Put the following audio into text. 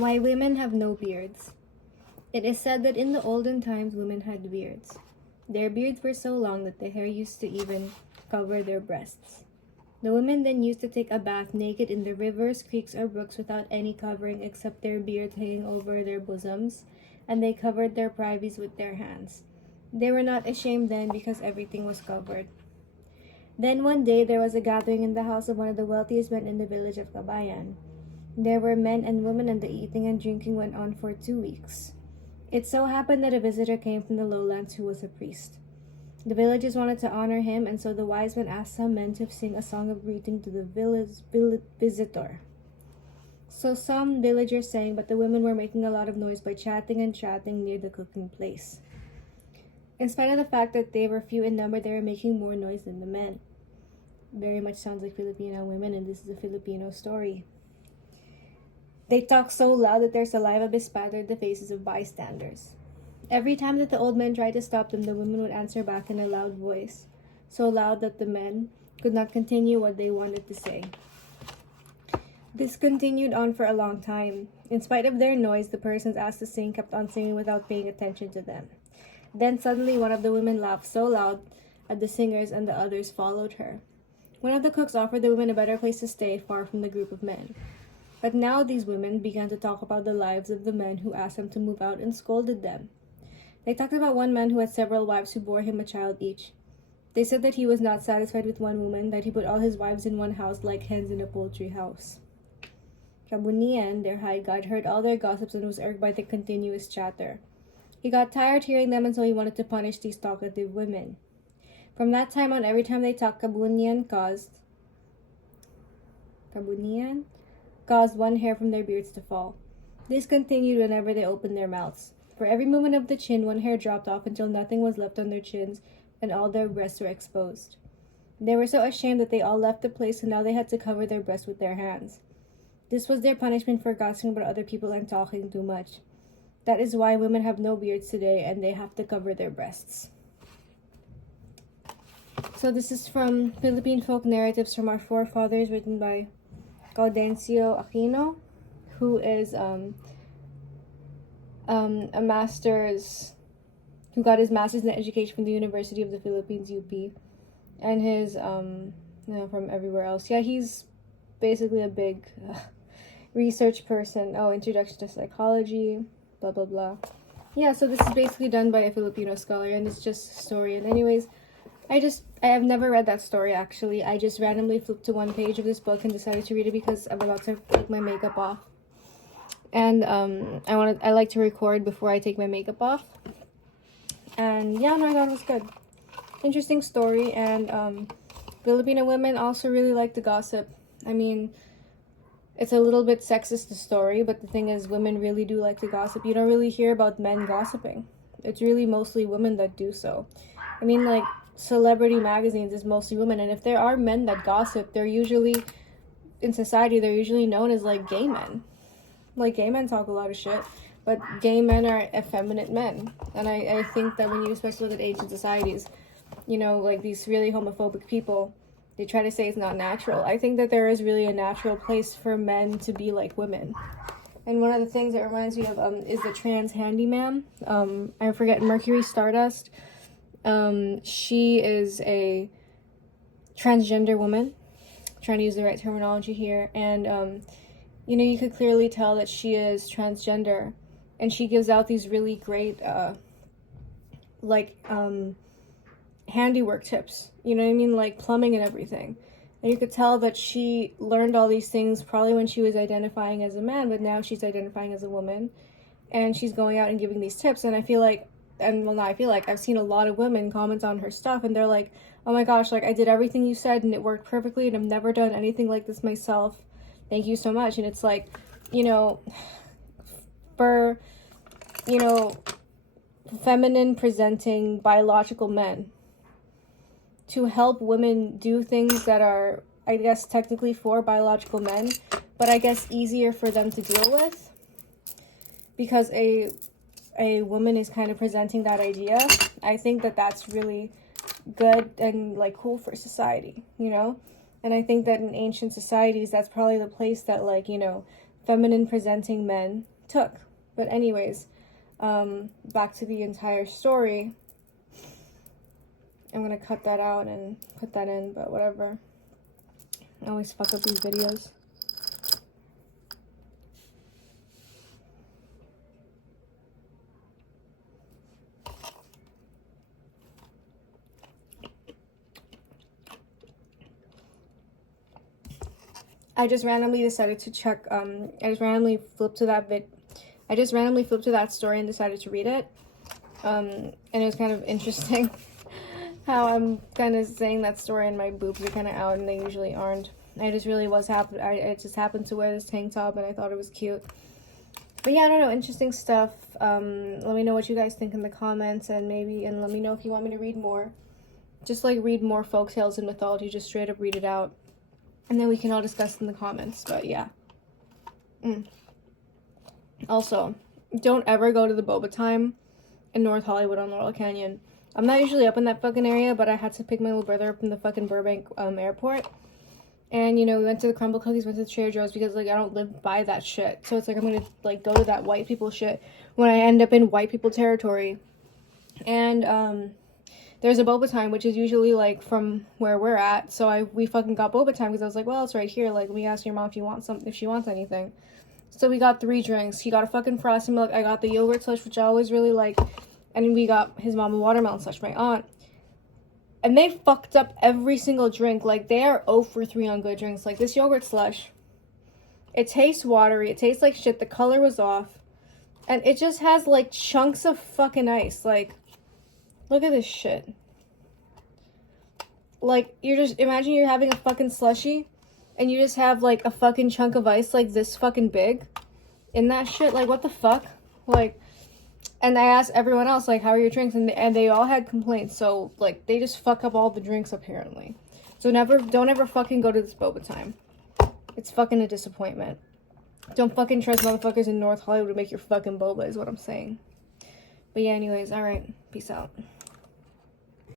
Why women have no beards. It is said that in the olden times, women had beards. Their beards were so long that the hair used to even cover their breasts. The women then used to take a bath naked in the rivers, creeks, or brooks without any covering except their beards hanging over their bosoms, and they covered their privies with their hands. They were not ashamed then because everything was covered. Then one day there was a gathering in the house of one of the wealthiest men in the village of Kabayan. There were men and women, and the eating and drinking went on for 2 weeks. It so happened that a visitor came from the lowlands who was a priest. The villagers wanted to honor him, and so the wise men asked some men to sing a song of greeting to the visitor. So some villagers sang, but the women were making a lot of noise by chatting and chatting near the cooking place. In spite of the fact that they were few in number, they were making more noise than the men. Very much sounds like Filipino women, and this is a Filipino story. They talked so loud that their saliva bespattered the faces of bystanders. Every time that the old men tried to stop them, the women would answer back in a loud voice, so loud that the men could not continue what they wanted to say. This continued on for a long time. In spite of their noise, the persons asked to sing kept on singing without paying attention to them. Then suddenly one of the women laughed so loud at the singers, and the others followed her. One of the cooks offered the women a better place to stay, far from the group of men. But now these women began to talk about the lives of the men who asked them to move out and scolded them. They talked about one man who had several wives who bore him a child each. They said that he was not satisfied with one woman, that he put all his wives in one house like hens in a poultry house. Kabunian, their high god, heard all their gossips and was irked by the continuous chatter. He got tired hearing them, and so he wanted to punish these talkative women. From that time on, every time they talked, Kabunian caused one hair from their beards to fall. This continued whenever they opened their mouths. For every movement of the chin, one hair dropped off until nothing was left on their chins, and all their breasts were exposed. They were so ashamed that they all left the place, and now they had to cover their breasts with their hands. This was their punishment for gossiping about other people and talking too much. That is why women have no beards today, and they have to cover their breasts. So this is from Philippine Folk Narratives from Our Forefathers, written by Gaudencio Aquino, who is a master's, who got his master's in education from the University of the Philippines, UP, and his from everywhere else. Yeah, he's basically a big research person. Oh, Introduction to Psychology, blah blah blah. Yeah, so this is basically done by a Filipino scholar, and it's just a story. And anyways, I have never read that story, actually. I just randomly flipped to one page of this book and decided to read it because I'm about to take my makeup off. And I like to record before I take my makeup off. And yeah, no, I thought it was good. Interesting story, and Filipino women also really like to gossip. I mean, it's a little bit sexist, the story, but the thing is, women really do like to gossip. You don't really hear about men gossiping. It's really mostly women that do so. I mean, like, celebrity magazines is mostly women, and if there are men that gossip, they're usually, in society, they're usually known as, like, gay men. Like, gay men talk a lot of shit, but gay men are effeminate men. And I think that when you especially look at ancient societies, you know, like, these really homophobic people, they try to say it's not natural. I think that there is really a natural place for men to be like women. And one of the things that reminds me of is the trans handyman. I forget, Mercury Stardust. She is a transgender woman, trying to use the right terminology here, and you know, you could clearly tell that she is transgender, and she gives out these really great handiwork tips, you know what I mean, like plumbing and everything. And you could tell that she learned all these things probably when she was identifying as a man, but now she's identifying as a woman, and she's going out and giving these tips. And I feel like I've seen a lot of women comment on her stuff, and they're like, oh my gosh, like, I did everything you said and it worked perfectly, and I've never done anything like this myself. Thank you so much. And it's like, you know, for, you know, feminine presenting biological men to help women do things that are, I guess, technically for biological men, but I guess easier for them to deal with, because a woman is kind of presenting that idea. I think that that's really good and, like, cool for society, you know? And I think that in ancient societies, that's probably the place that, like, you know, feminine presenting men took. But anyways, back to the entire story. I'm gonna cut that out and put that in, but whatever. I always fuck up these videos. I just randomly decided to check, I just randomly flipped to that story and decided to read it. And it was kind of interesting how I'm kind of saying that story and my boobs are kind of out and they usually aren't. I just really was happy. I just happened to wear this tank top and I thought it was cute. But yeah, I don't know, interesting stuff. Let me know what you guys think in the comments, and let me know if you want me to read more. Just like read more folk tales and mythology, just straight up read it out. And then we can all discuss in the comments, but yeah. Also, don't ever go to the boba time in North Hollywood on Laurel Canyon. I'm not usually up in that fucking area, but I had to pick my little brother up from the fucking Burbank airport. And, you know, we went to the Crumble Cookies, went to the Trader Joe's, because, like, I don't live by that shit. So it's like I'm gonna, like, go to that white people shit when I end up in white people territory. And, there's a boba time, which is usually, like, from where we're at. So we fucking got boba time because I was like, well, it's right here. Like, we asked your mom if she wants anything. So we got 3 drinks. He got a fucking frosted milk. I got the yogurt slush, which I always really like. And we got his mom a watermelon slush, my aunt. And they fucked up every single drink. Like, they are 0 for 3 on good drinks. Like, this yogurt slush, it tastes watery. It tastes like shit. The color was off. And it just has, like, chunks of fucking ice. Like, look at this shit. Like, imagine you're having a fucking slushie, and you just have, like, a fucking chunk of ice, like, this fucking big in that shit. Like, what the fuck? Like, and I asked everyone else, like, how are your drinks? And they all had complaints. So, like, they just fuck up all the drinks, apparently. So don't ever fucking go to this boba time. It's fucking a disappointment. Don't fucking trust motherfuckers in North Hollywood to make your fucking boba, is what I'm saying. But yeah, anyways, alright. Peace out.